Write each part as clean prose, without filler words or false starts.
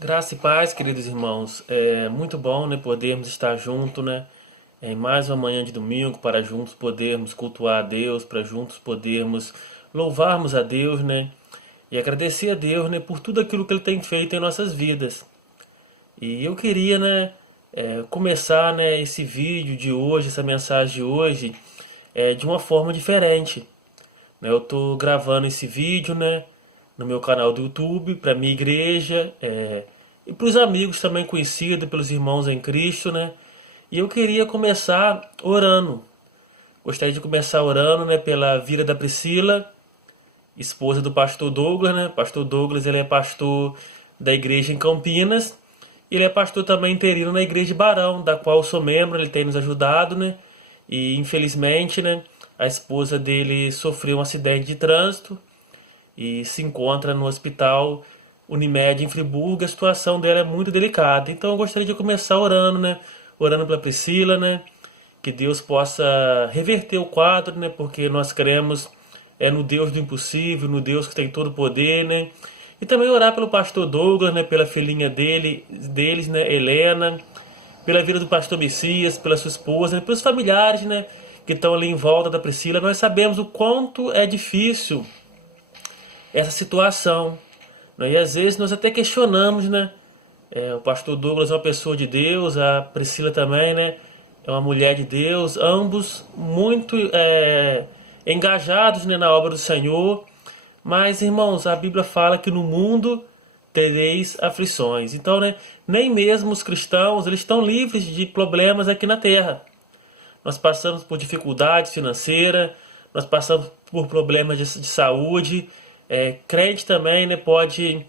Graça e paz, queridos irmãos. É muito bom, né, podermos estar juntos, né, em mais uma manhã de domingo para juntos podermos cultuar a Deus, para juntos podermos louvarmos a Deus, né, e agradecer a Deus, né, por tudo aquilo que Ele tem feito em nossas vidas. E eu queria, né, começar, né, esse vídeo de hoje, essa mensagem de hoje, de uma forma diferente, né? Eu tô gravando esse vídeo, né, no meu canal do YouTube, para minha igreja, e para os amigos também conhecidos, pelos irmãos em Cristo, né? E eu queria começar orando. Gostaria de começar orando, né, pela vida da Priscila, esposa do pastor Douglas, né? Pastor Douglas, ele é pastor da igreja em Campinas. Ele é pastor também interino na igreja de Barão, da qual eu sou membro, ele tem nos ajudado, né? E infelizmente, né, a esposa dele sofreu um acidente de trânsito e se encontra no hospital Unimed em Friburgo. A situação dela é muito delicada. Então eu gostaria de começar orando, né? Orando pela Priscila, né? Que Deus possa reverter o quadro, né? Porque nós cremos no Deus do impossível, no Deus que tem todo o poder, né? E também orar pelo pastor Douglas, né? Pela filhinha deles, né? Helena, pela vida do pastor Messias, pela sua esposa, né? Pelos familiares, né? Que estão ali em volta da Priscila. Nós sabemos o quanto é difícil essa situação, né? E às vezes nós até questionamos, né? O pastor Douglas é uma pessoa de Deus, a Priscila também, né? É uma mulher de Deus, ambos muito engajados, né, na obra do Senhor. Mas, irmãos, a Bíblia fala que no mundo tereis aflições. Então, né, nem mesmo os cristãos eles estão livres de problemas aqui na terra. Nós passamos por dificuldades financeiras, nós passamos por problemas de saúde. Crente também, né, pode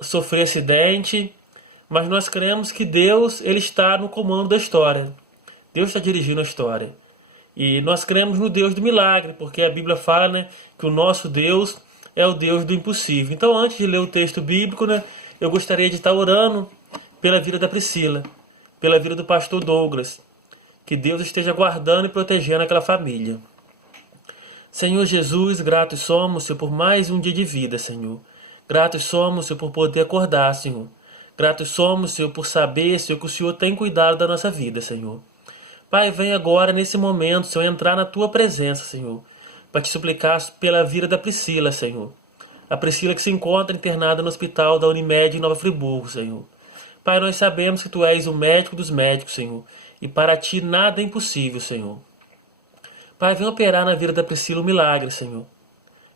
sofrer acidente, mas nós cremos que Deus ele está no comando da história. Deus está dirigindo a história. E nós cremos no Deus do milagre, porque a Bíblia fala, né, que o nosso Deus é o Deus do impossível. Então, antes de ler o texto bíblico, né, eu gostaria de estar orando pela vida da Priscila, pela vida do pastor Douglas. Que Deus esteja guardando e protegendo aquela família. Senhor Jesus, gratos somos, Senhor, por mais um dia de vida, Senhor. Gratos somos, Senhor, por poder acordar, Senhor. Gratos somos, Senhor, por saber, Senhor, que o Senhor tem cuidado da nossa vida, Senhor. Pai, vem agora, nesse momento, Senhor, entrar na Tua presença, Senhor, para te suplicar pela vida da Priscila, Senhor. A Priscila que se encontra internada no hospital da Unimed em Nova Friburgo, Senhor. Pai, nós sabemos que Tu és o médico dos médicos, Senhor, e para Ti nada é impossível, Senhor. Pai, vem operar na vida da Priscila um milagre, Senhor.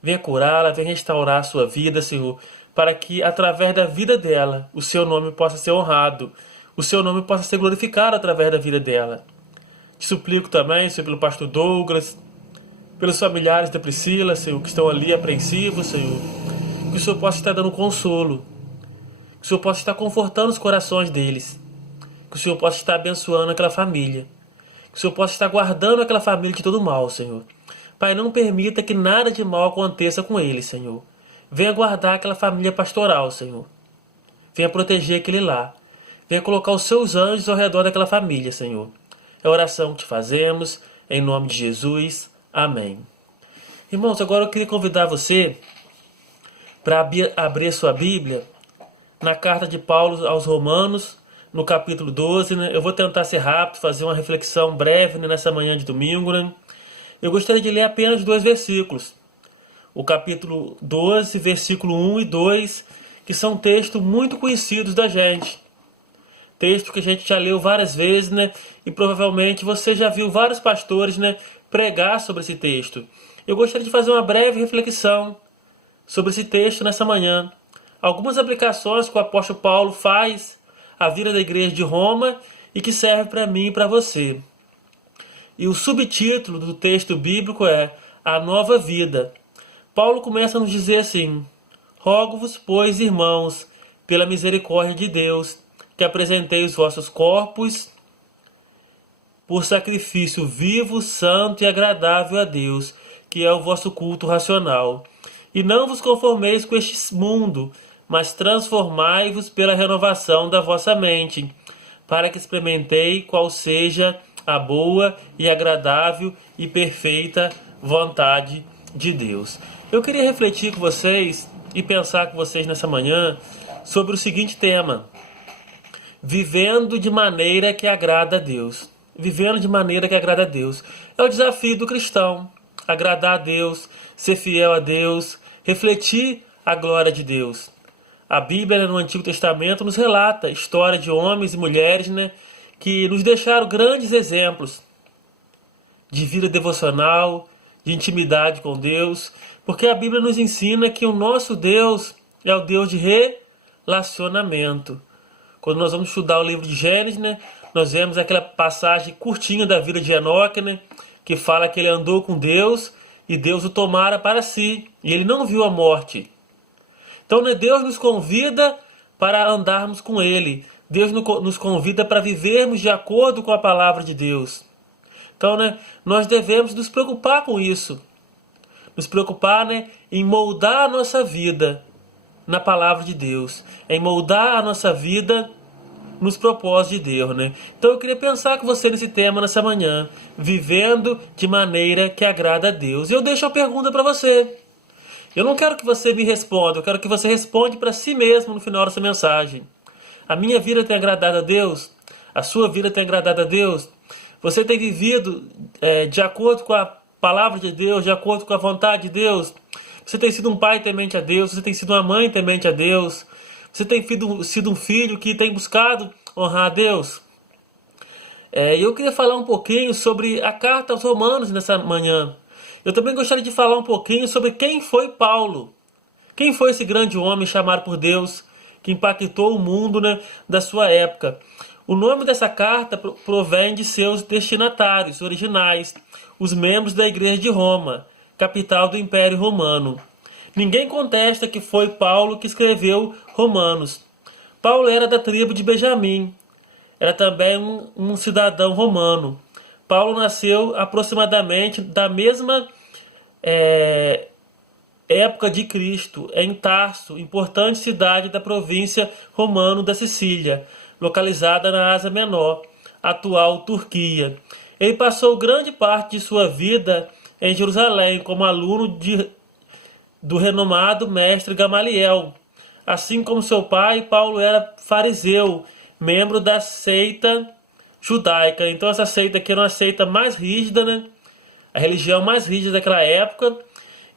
Venha curá-la, venha restaurar a sua vida, Senhor, para que, através da vida dela, o Seu nome possa ser honrado, o Seu nome possa ser glorificado através da vida dela. Te suplico também, Senhor, pelo pastor Douglas, pelos familiares da Priscila, Senhor, que estão ali apreensivos, Senhor, que o Senhor possa estar dando consolo, que o Senhor possa estar confortando os corações deles, que o Senhor possa estar abençoando aquela família, que o Senhor possa estar guardando aquela família de todo mal, Senhor. Pai, não permita que nada de mal aconteça com eles, Senhor. Venha guardar aquela família pastoral, Senhor. Venha proteger aquele lar. Venha colocar os seus anjos ao redor daquela família, Senhor. É a oração que te fazemos, em nome de Jesus. Amém. Irmãos, agora eu queria convidar você para abrir sua Bíblia na carta de Paulo aos Romanos, no capítulo 12, né? Eu vou tentar ser rápido, fazer uma reflexão breve, né, nessa manhã de domingo, né? Eu gostaria de ler apenas dois versículos. O capítulo 12, versículo 1 e 2, que são textos muito conhecidos da gente. Texto que a gente já leu várias vezes, né? E provavelmente você já viu vários pastores, né, pregar sobre esse texto. Eu gostaria de fazer uma breve reflexão sobre esse texto nessa manhã. Algumas aplicações que o apóstolo Paulo faz à vida da igreja de Roma e que serve para mim e para você. E o subtítulo do texto bíblico é A Nova Vida. Paulo começa a nos dizer assim: Rogo-vos, pois, irmãos, pela misericórdia de Deus, que apresenteis os vossos corpos por sacrifício vivo, santo e agradável a Deus, que é o vosso culto racional. E não vos conformeis com este mundo, mas transformai-vos pela renovação da vossa mente, para que experimentei qual seja a boa e agradável e perfeita vontade de Deus. Eu queria refletir com vocês e pensar com vocês nessa manhã sobre o seguinte tema: vivendo de maneira que agrada a Deus. Vivendo de maneira que agrada a Deus. É o desafio do cristão. Agradar a Deus, ser fiel a Deus, refletir a glória de Deus. A Bíblia, no Antigo Testamento, nos relata a história de homens e mulheres, que nos deixaram grandes exemplos de vida devocional, de intimidade com Deus, porque a Bíblia nos ensina que o nosso Deus é o Deus de relacionamento. Quando nós vamos estudar o livro de Gênesis, nós vemos aquela passagem curtinha da vida de Enoque, que fala que ele andou com Deus e Deus o tomara para si, e ele não viu a morte. Então, Deus nos convida para andarmos com Ele. Deus nos convida para vivermos de acordo com a palavra de Deus. Então, nós devemos nos preocupar com isso. Nos preocupar, em moldar a nossa vida na palavra de Deus. Em moldar a nossa vida nos propósitos de Deus, Então eu queria pensar com você nesse tema nessa manhã. Vivendo de maneira que agrada a Deus. E eu deixo a pergunta para você. Eu não quero que você me responda, eu quero que você responda para si mesmo no final dessa mensagem. A minha vida tem agradado a Deus? A sua vida tem agradado a Deus? Você tem vivido de acordo com a palavra de Deus, de acordo com a vontade de Deus? Você tem sido um pai temente a Deus? Você tem sido uma mãe temente a Deus? Você tem sido um filho que tem buscado honrar a Deus? Eu queria falar um pouquinho sobre a carta aos Romanos nessa manhã. Eu também gostaria de falar um pouquinho sobre quem foi Paulo. Quem foi esse grande homem chamado por Deus, que impactou o mundo da sua época. O nome dessa carta provém de seus destinatários originais, os membros da Igreja de Roma, capital do Império Romano. Ninguém contesta que foi Paulo que escreveu Romanos. Paulo era da tribo de Benjamim. Era também um cidadão romano. Paulo nasceu aproximadamente da mesma época de Cristo, em Tarso, importante cidade da província romana da Sicília, localizada na Ásia Menor, atual Turquia. Ele passou grande parte de sua vida em Jerusalém como aluno do renomado mestre Gamaliel. Assim como seu pai, Paulo era fariseu, membro da seita judaica. Então essa seita aqui era uma seita mais rígida, a religião mais rígida daquela época.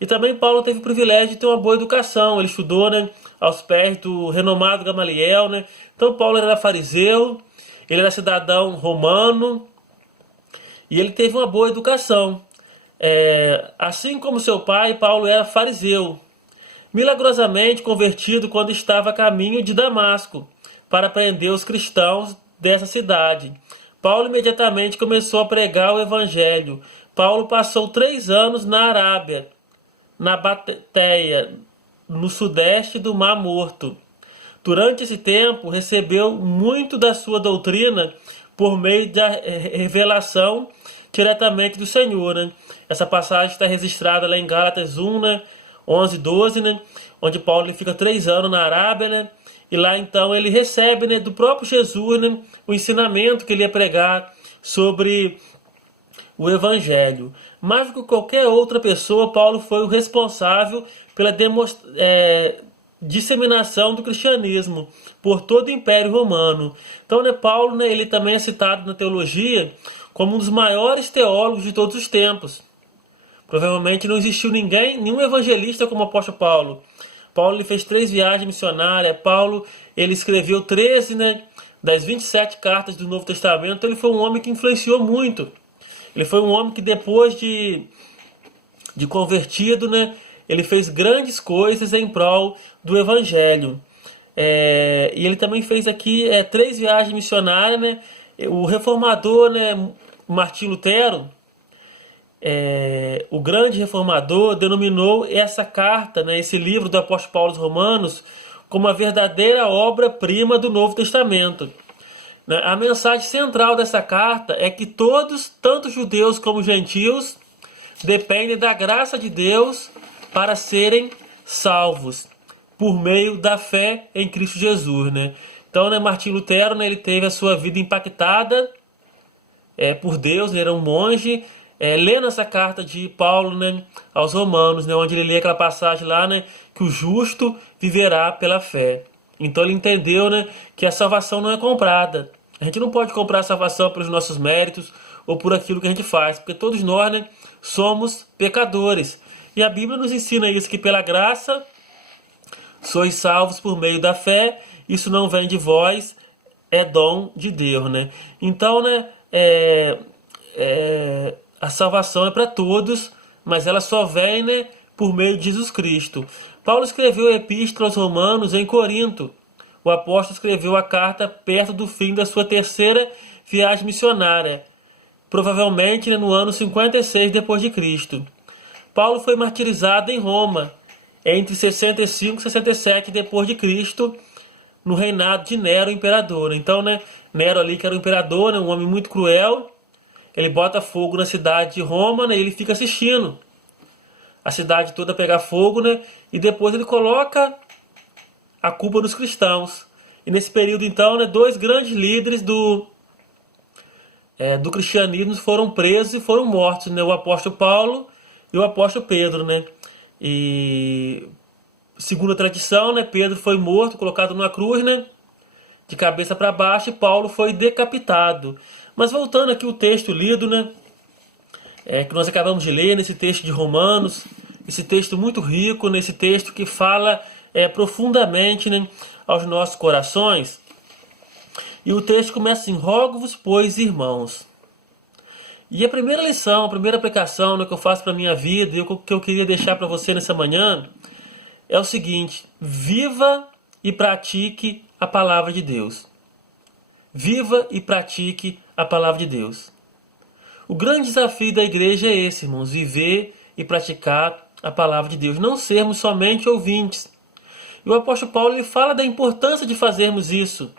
E também Paulo teve o privilégio de ter uma boa educação. Ele estudou aos pés do renomado Gamaliel. Então Paulo era fariseu, ele era cidadão romano e ele teve uma boa educação. Assim como seu pai, Paulo era fariseu, milagrosamente convertido quando estava a caminho de Damasco para prender os cristãos dessa cidade. Paulo imediatamente começou a pregar o evangelho. Paulo passou 3 anos na Arábia, na Bateia, no sudeste do Mar Morto. Durante esse tempo, recebeu muito da sua doutrina por meio da revelação diretamente do Senhor. Essa passagem está registrada lá em Gálatas 1, 11, 12, onde Paulo fica 3 anos na Arábia, e lá então ele recebe do próprio Jesus o ensinamento que ele ia pregar sobre o Evangelho. Mais do que qualquer outra pessoa, Paulo foi o responsável pela disseminação do cristianismo por todo o Império Romano. Então, Paulo ele também é citado na teologia como um dos maiores teólogos de todos os tempos. Provavelmente não existiu nenhum evangelista como o apóstolo Paulo. Paulo ele fez 3 viagens missionárias. Paulo ele escreveu 13 das 27 cartas do Novo Testamento. Ele foi um homem que influenciou muito. Ele foi um homem que depois de convertido, ele fez grandes coisas em prol do Evangelho. E ele também fez aqui 3 viagens missionárias. O reformador, Martim Lutero, o grande reformador, denominou essa carta, esse livro do apóstolo Paulo aos Romanos, como a verdadeira obra-prima do Novo Testamento. A mensagem central dessa carta é que todos, tanto judeus como gentios, dependem da graça de Deus para serem salvos por meio da fé em Cristo Jesus. Então, Martim Lutero, ele teve a sua vida impactada por Deus, ele era um monge, lendo essa carta de Paulo aos Romanos, onde ele lê aquela passagem lá, que o justo viverá pela fé. Então ele entendeu, né, que a salvação não é comprada. A gente não pode comprar a salvação pelos nossos méritos ou por aquilo que a gente faz, porque todos nós, né, somos pecadores. E a Bíblia nos ensina isso, que pela graça sois salvos por meio da fé, isso não vem de vós, é dom de Deus, né? Então, né, a salvação é para todos, mas ela só vem, né, por meio de Jesus Cristo. Paulo escreveu a Epístola aos Romanos em Corinto. O apóstolo escreveu a carta perto do fim da sua terceira viagem missionária, provavelmente, né, no ano 56 depois de Cristo. Paulo foi martirizado em Roma entre 65 e 67 depois de Cristo, no reinado de Nero, imperador. Então, né, Nero ali, que era o imperador, né, um homem muito cruel, ele bota fogo na cidade de Roma, né, e ele fica assistindo a cidade toda pegar fogo, né, e depois ele coloca a culpa nos cristãos. E nesse período, então, né, dois grandes líderes do cristianismo foram presos e foram mortos, né, o apóstolo Paulo e o apóstolo Pedro, né. E segundo a tradição, né, Pedro foi morto, colocado numa cruz, né, de cabeça para baixo, e Paulo foi decapitado. Mas voltando aqui o texto lido, né, que nós acabamos de ler, nesse texto de Romanos, esse texto muito rico, nesse texto que fala profundamente, né, aos nossos corações. E o texto começa assim: rogo-vos, pois, irmãos. E a primeira lição, a primeira aplicação, né, que eu faço para a minha vida e que eu queria deixar para você nessa manhã é o seguinte: viva e pratique a palavra de Deus. Viva e pratique a palavra de Deus. O grande desafio da igreja é esse, irmãos: viver e praticar a palavra de Deus. Não sermos somente ouvintes. E o apóstolo Paulo ele fala da importância de fazermos isso.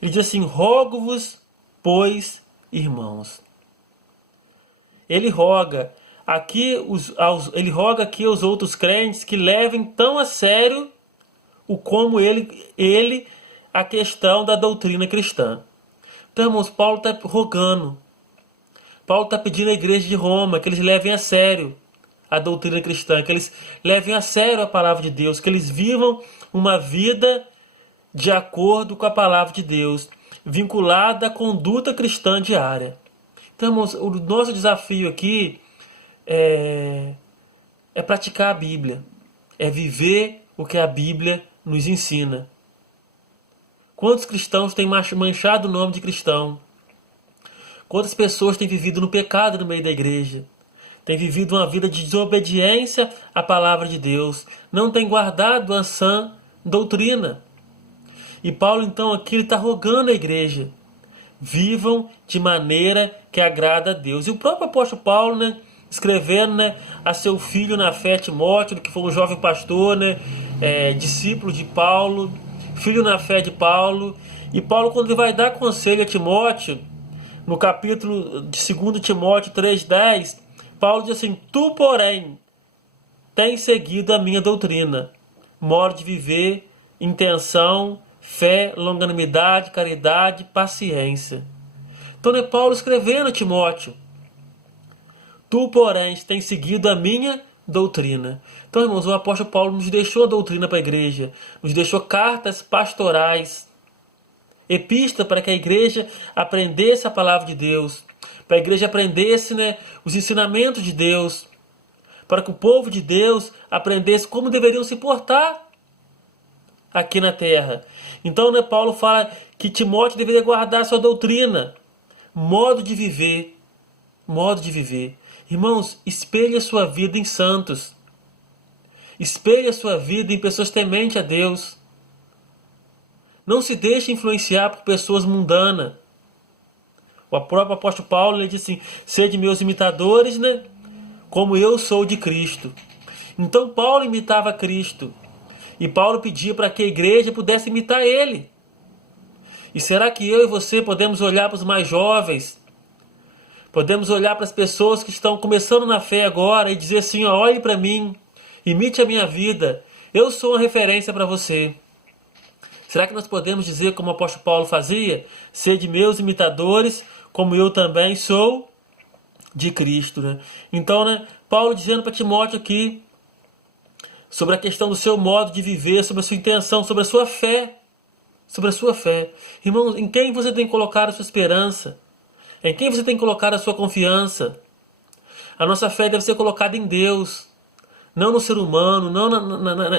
Ele diz assim: rogo-vos, pois, irmãos. Ele roga aqui aos outros crentes que levem tão a sério como ele a questão da doutrina cristã. Então, irmãos, Paulo está rogando. Paulo está pedindo à igreja de Roma que eles levem a sério a doutrina cristã, que eles levem a sério a palavra de Deus, que eles vivam uma vida de acordo com a palavra de Deus, vinculada à conduta cristã diária. Então, irmãos, o nosso desafio aqui é praticar a Bíblia, é viver o que a Bíblia nos ensina. Quantos cristãos têm manchado o nome de cristão? Quantas pessoas têm vivido no pecado no meio da igreja? Têm vivido uma vida de desobediência à palavra de Deus. Não têm guardado a sã doutrina. E Paulo, então, aqui ele está rogando à igreja: vivam de maneira que agrada a Deus. E o próprio apóstolo Paulo, né, escrevendo, né, a seu filho na fé, Timóteo, que foi um jovem pastor, né, discípulo de Paulo, filho na fé de Paulo. E Paulo, quando ele vai dar conselho a Timóteo, no capítulo de 2 Timóteo 3,10, Paulo diz assim: tu, porém, tens seguido a minha doutrina, modo de viver, intenção, fé, longanimidade, caridade, paciência. Então é Paulo escrevendo a Timóteo: tu, porém, tens seguido a minha doutrina. Então, irmãos, o apóstolo Paulo nos deixou a doutrina para a igreja, nos deixou cartas pastorais, epístola para que a igreja aprendesse a palavra de Deus, para a igreja aprendesse, né, os ensinamentos de Deus, para que o povo de Deus aprendesse como deveriam se portar aqui na terra. Então, né, Paulo fala que Timóteo deveria guardar sua doutrina, modo de viver, modo de viver. Irmãos, espelhe a sua vida em santos. Espelhe a sua vida em pessoas tementes a Deus. Não se deixe influenciar por pessoas mundanas. O próprio apóstolo Paulo ele diz assim: sede meus imitadores, né, como eu sou de Cristo. Então Paulo imitava Cristo. E Paulo pedia para que a igreja pudesse imitar ele. E será que eu e você podemos olhar para os mais jovens? Podemos olhar para as pessoas que estão começando na fé agora e dizer assim: ó, olhe para mim, imite a minha vida, eu sou uma referência para você. Será que nós podemos dizer como o apóstolo Paulo fazia? Sede meus imitadores, como eu também sou de Cristo, né? Então, né, Paulo dizendo para Timóteo aqui sobre a questão do seu modo de viver, sobre a sua intenção, sobre a sua fé. sobre a sua fé. Irmãos, em quem você tem colocado a sua esperança? Em quem você tem colocado a sua confiança? A nossa fé deve ser colocada em Deus, não no ser humano, não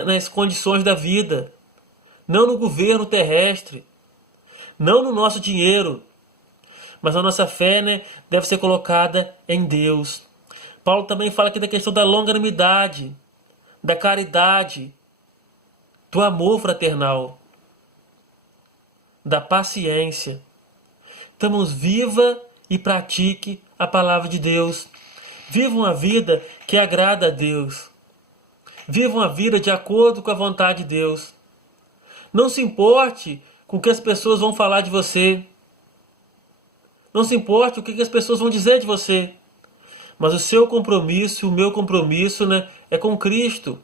nas condições da vida, não no governo terrestre, não no nosso dinheiro, mas a nossa fé, deve ser colocada em Deus. Paulo também fala aqui da questão da longanimidade, da caridade, do amor fraternal, da paciência. Então, irmãos, viva e pratique a palavra de Deus. Viva uma vida que agrada a Deus. Viva uma vida de acordo com a vontade de Deus. Não se importe com o que as pessoas vão falar de você. Não se importe com o que as pessoas vão dizer de você. Mas o seu compromisso, o meu compromisso, é com Cristo.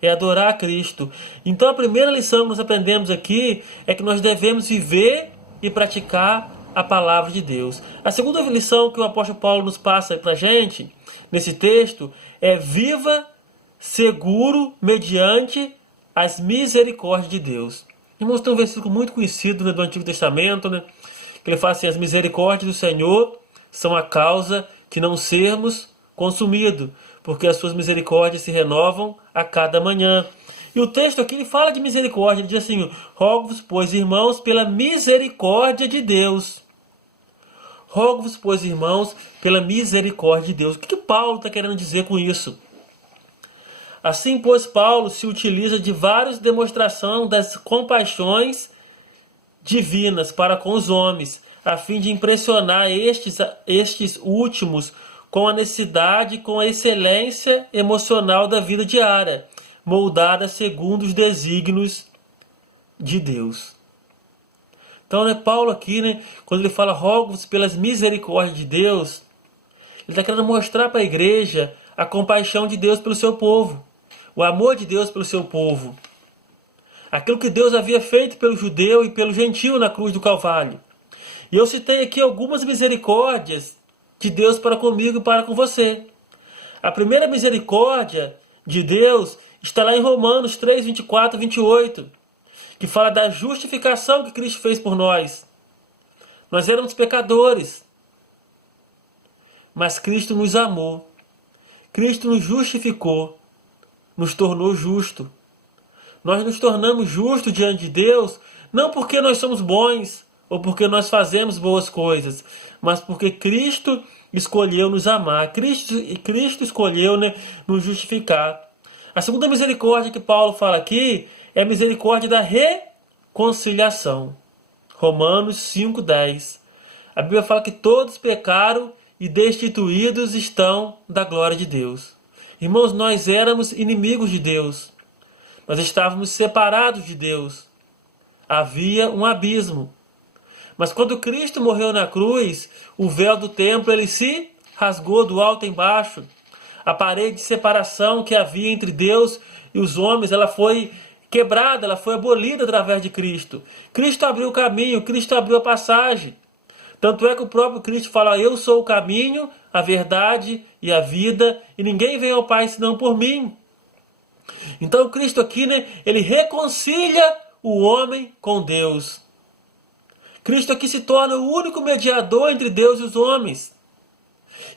É adorar a Cristo. Então a primeira lição que nós aprendemos aqui é que nós devemos viver e praticar a palavra de Deus. A segunda lição que o apóstolo Paulo nos passa para a gente, nesse texto, é viva seguro mediante as misericórdias de Deus. Irmãos, tem um versículo muito conhecido do Antigo Testamento, que ele fala assim: as misericórdias do Senhor são a causa de não sermos consumidos, porque as suas misericórdias se renovam a cada manhã. E o texto aqui ele fala de misericórdia, ele diz assim: rogo-vos, pois, irmãos, pela misericórdia de Deus. Rogo-vos, pois, irmãos, pela misericórdia de Deus. O que Paulo está querendo dizer com isso? Assim, pois, Paulo se utiliza de várias demonstrações das compaixões divinas para com os homens, a fim de impressionar estes últimos com a necessidade e com a excelência emocional da vida diária, moldada segundo os desígnios de Deus. Então, Paulo aqui, quando ele fala rogo-vos pelas misericórdias de Deus, ele está querendo mostrar para a igreja a compaixão de Deus pelo seu povo, o amor de Deus pelo seu povo. Aquilo que Deus havia feito pelo judeu e pelo gentio na cruz do Calvário. E eu citei aqui algumas misericórdias de Deus para comigo e para com você. A primeira misericórdia de Deus está lá em Romanos 3, 24 e 28, que fala da justificação que Cristo fez por nós. Nós éramos pecadores, mas Cristo nos amou. Cristo nos justificou, nos tornou justo. Nós nos tornamos justos diante de Deus, não porque nós somos bons, ou porque nós fazemos boas coisas, mas porque Cristo escolheu nos amar. Cristo escolheu nos justificar. A segunda misericórdia que Paulo fala aqui é a misericórdia da reconciliação. Romanos 5:10. A Bíblia fala que todos pecaram e destituídos estão da glória de Deus. Irmãos, nós éramos inimigos de Deus. Nós estávamos separados de Deus. Havia um abismo. Mas quando Cristo morreu na cruz, o véu do templo ele se rasgou do alto embaixo. A parede de separação que havia entre Deus e os homens, ela foi quebrada, ela foi abolida através de Cristo. Cristo abriu o caminho, Cristo abriu a passagem. Tanto é que o próprio Cristo fala: eu sou o caminho, a verdade e a vida, e ninguém vem ao Pai senão por mim. Então Cristo aqui, ele reconcilia o homem com Deus. Cristo aqui se torna o único mediador entre Deus e os homens.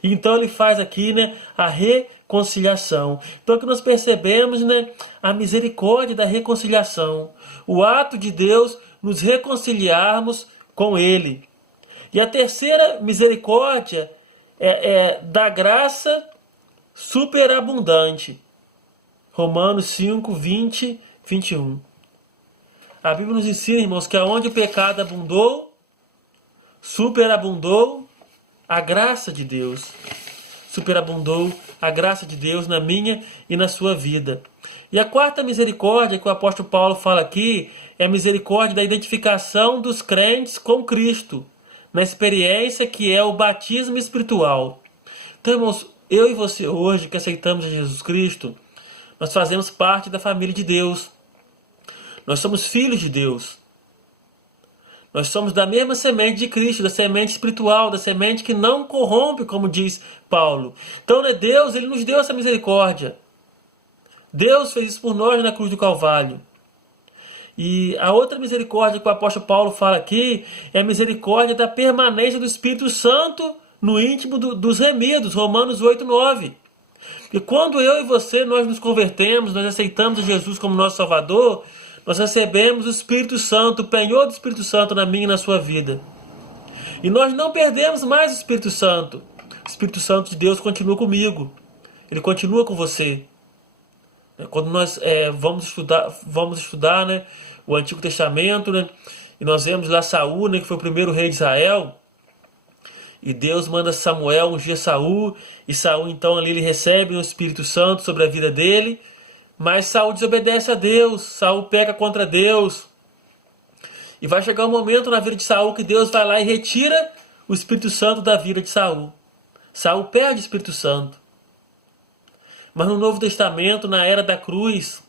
E então ele faz aqui, a reconciliação. Então que nós percebemos, a misericórdia da reconciliação. O ato de Deus nos reconciliarmos com Ele. E a terceira misericórdia é da graça superabundante. Romanos 5, 20, 21. A Bíblia nos ensina, irmãos, que aonde o pecado abundou, superabundou a graça de Deus. Superabundou a graça de Deus na minha e na sua vida. E a quarta misericórdia que o apóstolo Paulo fala aqui é a misericórdia da identificação dos crentes com Cristo, na experiência que é o batismo espiritual. Então, irmãos, eu e você hoje que aceitamos a Jesus Cristo, nós fazemos parte da família de Deus. Nós somos filhos de Deus. Nós somos da mesma semente de Cristo, da semente espiritual, da semente que não corrompe, como diz Paulo. Então, Deus, ele nos deu essa misericórdia. Deus fez isso por nós na cruz do Calvário. E a outra misericórdia que o apóstolo Paulo fala aqui é a misericórdia da permanência do Espírito Santo no íntimo dos remidos, Romanos 8:9. E quando eu e você, nós nos convertemos, nós aceitamos Jesus como nosso Salvador, nós recebemos o Espírito Santo, o penhor do Espírito Santo na minha e na sua vida. E nós não perdemos mais o Espírito Santo. O Espírito Santo de Deus continua comigo. Ele continua com você. Quando nós vamos estudar, né, o Antigo Testamento, né, e nós vemos lá Saul, né, que foi o primeiro rei de Israel, e Deus manda Samuel ungir Saul, e Saul então ali ele recebe o Espírito Santo sobre a vida dele, mas Saul desobedece a Deus, Saul peca contra Deus, e vai chegar um momento na vida de Saul que Deus vai lá e retira o Espírito Santo da vida de Saul. Saul perde o Espírito Santo. Mas no Novo Testamento, na era da cruz,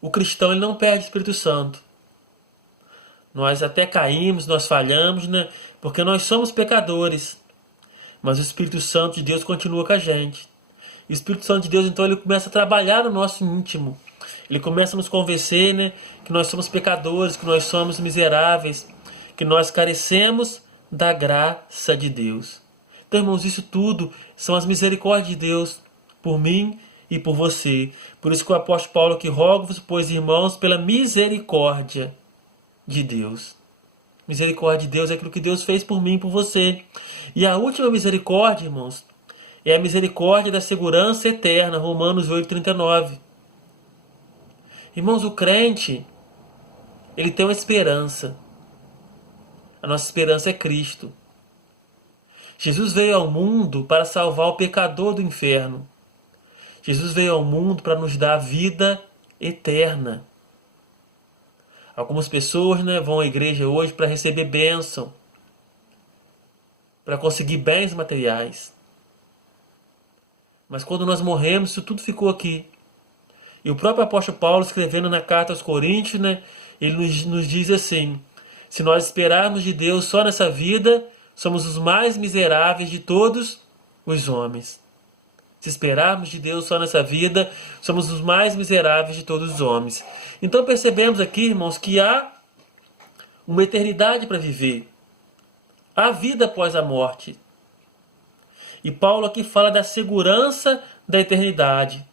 o cristão ele não perde o Espírito Santo. Nós até caímos, nós falhamos, né? Porque nós somos pecadores. Mas o Espírito Santo de Deus continua com a gente. E o Espírito Santo de Deus, então, ele começa a trabalhar no nosso íntimo. Ele começa a nos convencer, né, que nós somos pecadores, que nós somos miseráveis, que nós carecemos da graça de Deus. Então, irmãos, isso tudo são as misericórdias de Deus por mim e por você. Por isso que o apóstolo Paulo aqui roga-vos, pois, irmãos, pela misericórdia de Deus. Misericórdia de Deus é aquilo que Deus fez por mim e por você. E a última misericórdia, irmãos, é a misericórdia da segurança eterna, Romanos 8:39. Irmãos, o crente, ele tem uma esperança. A nossa esperança é Cristo. Jesus veio ao mundo para salvar o pecador do inferno. Jesus veio ao mundo para nos dar vida eterna. Algumas pessoas, né, vão à igreja hoje para receber bênção, para conseguir bens materiais. Mas quando nós morremos, isso tudo ficou aqui. E o próprio apóstolo Paulo, escrevendo na carta aos Coríntios, né, ele nos diz assim: se nós esperarmos de Deus só nessa vida, somos os mais miseráveis de todos os homens. Se esperarmos de Deus só nessa vida, somos os mais miseráveis de todos os homens. Então percebemos aqui, irmãos, que há uma eternidade para viver. Há vida após a morte. E Paulo aqui fala da segurança da eternidade.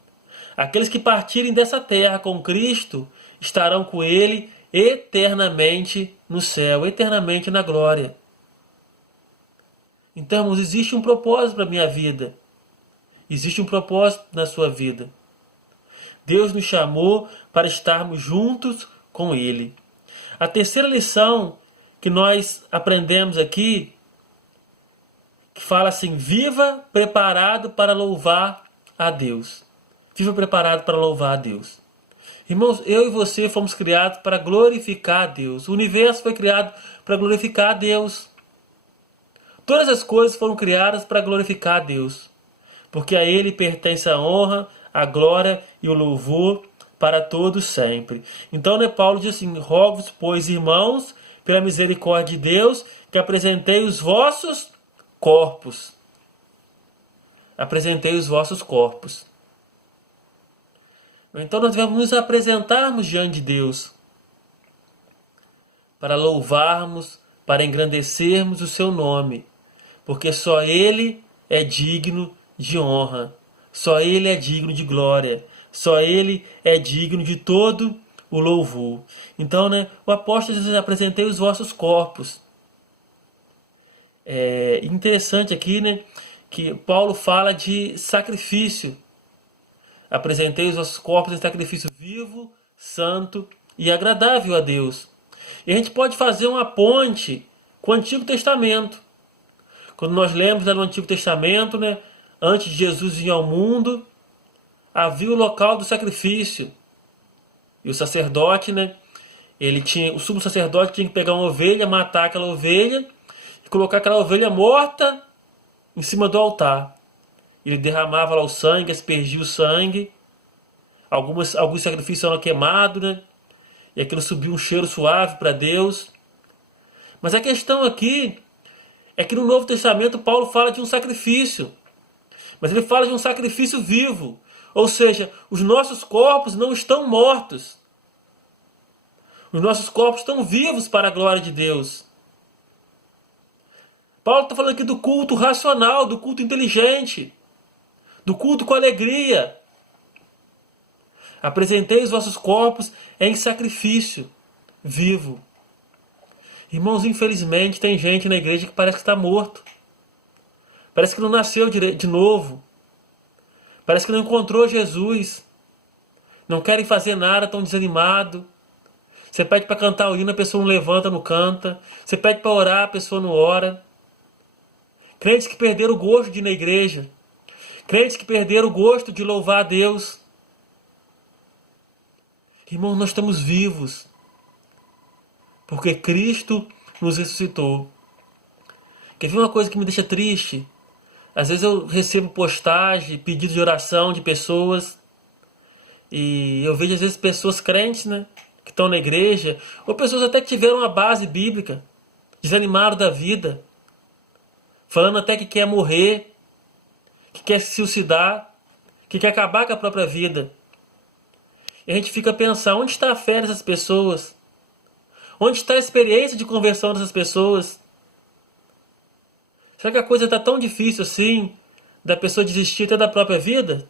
Aqueles que partirem dessa terra com Cristo estarão com Ele eternamente no céu, eternamente na glória. Então, irmãos, existe um propósito para a minha vida. Existe um propósito na sua vida. Deus nos chamou para estarmos juntos com Ele. A terceira lição que nós aprendemos aqui, que fala assim: viva preparado para louvar a Deus. Viva preparado para louvar a Deus. Irmãos, eu e você fomos criados para glorificar a Deus. O universo foi criado para glorificar a Deus. Todas as coisas foram criadas para glorificar a Deus, porque a Ele pertence a honra, a glória e o louvor para todos sempre. Então, né, Paulo diz assim: rogo-vos, pois, irmãos, pela misericórdia de Deus, que apresentei os vossos corpos. Apresentei os vossos corpos. Então nós devemos nos apresentarmos diante de Deus para louvarmos, para engrandecermos o seu nome, porque só Ele é digno de honra, só Ele é digno de glória, só Ele é digno de todo o louvor. Então, né, o apóstolo diz: apresentei os vossos corpos. É interessante aqui, né, que Paulo fala de sacrifício. Apresentei os vossos corpos em sacrifício vivo, santo e agradável a Deus. E a gente pode fazer uma ponte com o Antigo Testamento. Quando nós lemos lá no Antigo Testamento, né, antes de Jesus vir ao mundo, havia o local do sacrifício. E o sacerdote, né, o sumo sacerdote tinha que pegar uma ovelha, matar aquela ovelha e colocar aquela ovelha morta em cima do altar. Ele derramava lá o sangue, aspergia o sangue. Alguns sacrifícios eram queimados, né? E aquilo subia um cheiro suave para Deus. Mas a questão aqui é que no Novo Testamento Paulo fala de um sacrifício. Mas ele fala de um sacrifício vivo. Ou seja, os nossos corpos não estão mortos. Os nossos corpos estão vivos para a glória de Deus. Paulo está falando aqui do culto racional, do culto inteligente, do culto com alegria. Apresentei os vossos corpos em sacrifício vivo. Irmãos, infelizmente tem gente na igreja que parece que está morto. Parece que não nasceu de novo. Parece que não encontrou Jesus. Não querem fazer nada, estão desanimados. Você pede para cantar o hino, a pessoa não levanta, não canta. Você pede para orar, a pessoa não ora. Crentes que perderam o gosto de ir na igreja. Crentes que perderam o gosto de louvar a Deus. Irmãos, nós estamos vivos. Porque Cristo nos ressuscitou. Quer ver uma coisa que me deixa triste? Às vezes eu recebo postagem, pedido de oração de pessoas. E eu vejo às vezes pessoas crentes, né? Que estão na igreja. Ou pessoas até que tiveram uma base bíblica. Desanimaram da vida. Falando até que quer morrer, que quer se suicidar, que quer acabar com a própria vida. E a gente fica a pensar, onde está a fé dessas pessoas? Onde está a experiência de conversão dessas pessoas? Será que a coisa está tão difícil assim, da pessoa desistir até da própria vida?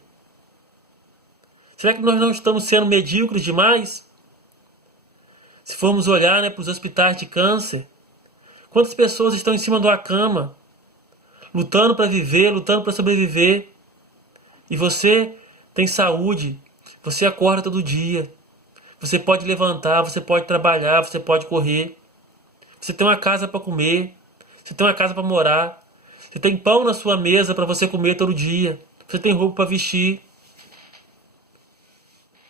Será que nós não estamos sendo medíocres demais? Se formos olhar, né, para os hospitais de câncer, quantas pessoas estão em cima de uma cama, lutando para viver, lutando para sobreviver. E você tem saúde, você acorda todo dia, você pode levantar, você pode trabalhar, você pode correr, você tem uma casa para comer, você tem uma casa para morar, você tem pão na sua mesa para você comer todo dia, você tem roupa para vestir.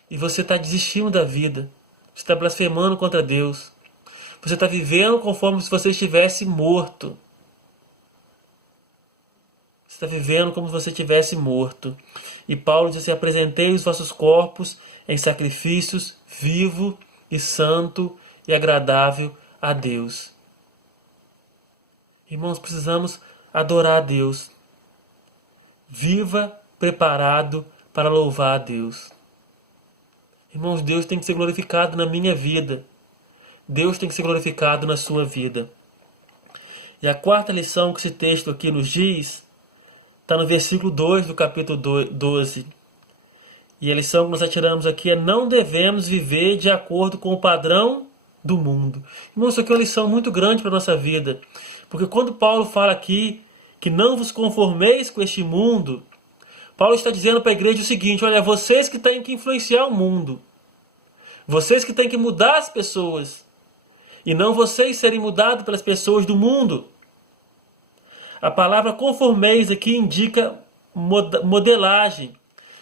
E você está desistindo da vida, você está blasfemando contra Deus, você está vivendo conforme se você estivesse morto. Você está vivendo como se você estivesse morto. E Paulo diz assim, apresentei os vossos corpos em sacrifícios vivo e santo e agradável a Deus. Irmãos, precisamos adorar a Deus. Viva preparado para louvar a Deus. Irmãos, Deus tem que ser glorificado na minha vida. Deus tem que ser glorificado na sua vida. E a quarta lição que esse texto aqui nos diz está no versículo 2 do capítulo 12. E a lição que nós atiramos aqui é: não devemos viver de acordo com o padrão do mundo. Irmão, isso aqui é uma lição muito grande para a nossa vida. Porque quando Paulo fala aqui que não vos conformeis com este mundo, Paulo está dizendo para a igreja o seguinte: olha, vocês que têm que influenciar o mundo. Vocês que têm que mudar as pessoas. E não vocês serem mudados pelas pessoas do mundo. A palavra conformeis aqui indica modelagem,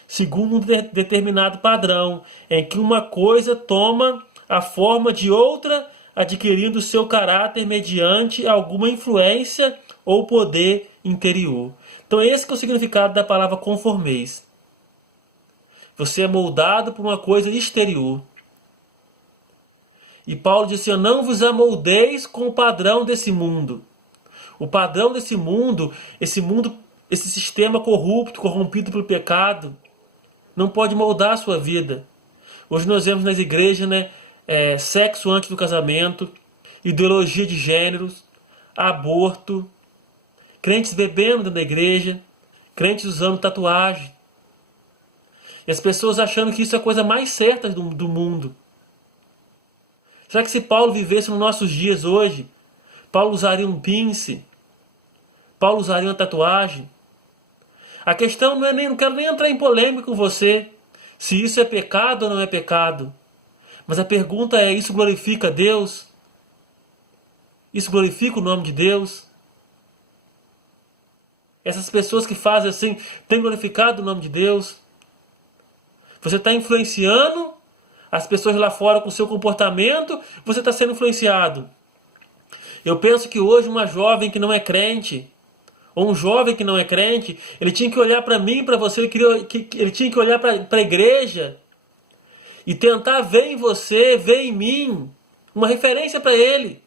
segundo um determinado padrão, em que uma coisa toma a forma de outra, adquirindo seu caráter mediante alguma influência ou poder interior. Então esse que é o significado da palavra conformeis. Você é moldado por uma coisa exterior. E Paulo disse: não vos amoldeis com o padrão desse mundo. O padrão desse mundo, esse sistema corrupto, corrompido pelo pecado, não pode moldar a sua vida. Hoje nós vemos nas igrejas, né, sexo antes do casamento, ideologia de gêneros, aborto, crentes bebendo dentro da igreja, crentes usando tatuagem. E as pessoas achando que isso é a coisa mais certa do mundo. Será que se Paulo vivesse nos nossos dias hoje, Paulo usaria um pince? Paulo usaria uma tatuagem? A questão não quero nem entrar em polêmica com você, se isso é pecado ou não é pecado. Mas a pergunta é: isso glorifica a Deus? Isso glorifica o nome de Deus? Essas pessoas que fazem assim, têm glorificado o nome de Deus? Você está influenciando as pessoas lá fora com o seu comportamento? Você está sendo influenciado? Eu penso que hoje uma jovem que não é crente, ou um jovem que não é crente, ele tinha que olhar para mim, para você, ele tinha que olhar para a igreja e tentar ver em você, ver em mim, uma referência para ele.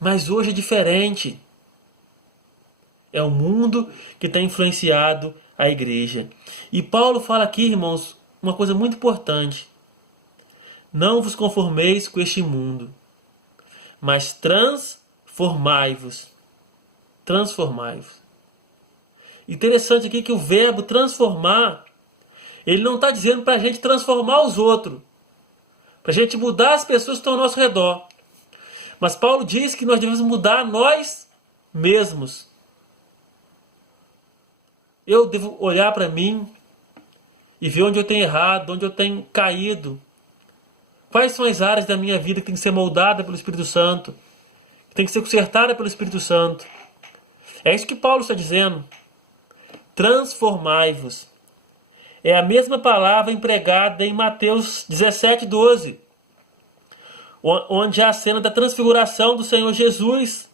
Mas hoje é diferente. É o mundo que tem influenciado a igreja. E Paulo fala aqui, irmãos, uma coisa muito importante. Não vos conformeis com este mundo, mas transformai-vos. Transformai-vos. Interessante aqui que o verbo transformar, ele não está dizendo para a gente transformar os outros, para a gente mudar as pessoas que estão ao nosso redor. Mas Paulo diz que nós devemos mudar nós mesmos. Eu devo olhar para mim e ver onde eu tenho errado, onde eu tenho caído. Quais são as áreas da minha vida que tem que ser moldada pelo Espírito Santo, que tem que ser consertada pelo Espírito Santo. É isso que Paulo está dizendo. Transformai-vos. É a mesma palavra empregada em Mateus 17:12, onde a cena da transfiguração do Senhor Jesus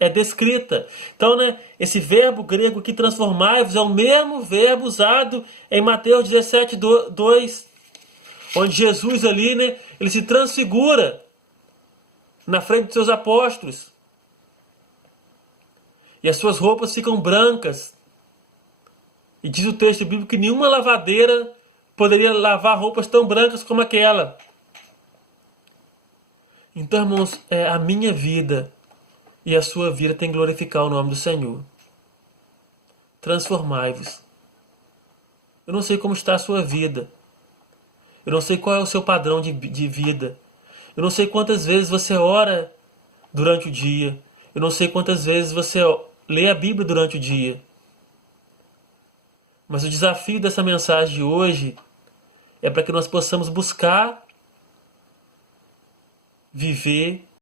é descrita. Então, esse verbo grego que transformai-vos é o mesmo verbo usado em Mateus 17:2, onde Jesus ali, ele se transfigura na frente dos seus apóstolos. E as suas roupas ficam brancas. E diz o texto bíblico que nenhuma lavadeira poderia lavar roupas tão brancas como aquela. Então, irmãos, a minha vida e a sua vida tem que glorificar o nome do Senhor. Transformai-vos. Eu não sei como está a sua vida. Eu não sei qual é o seu padrão de vida. Eu não sei quantas vezes você ora durante o dia. Eu não sei quantas vezes você lê a Bíblia durante o dia. Mas o desafio dessa mensagem de hoje é para que nós possamos buscar viver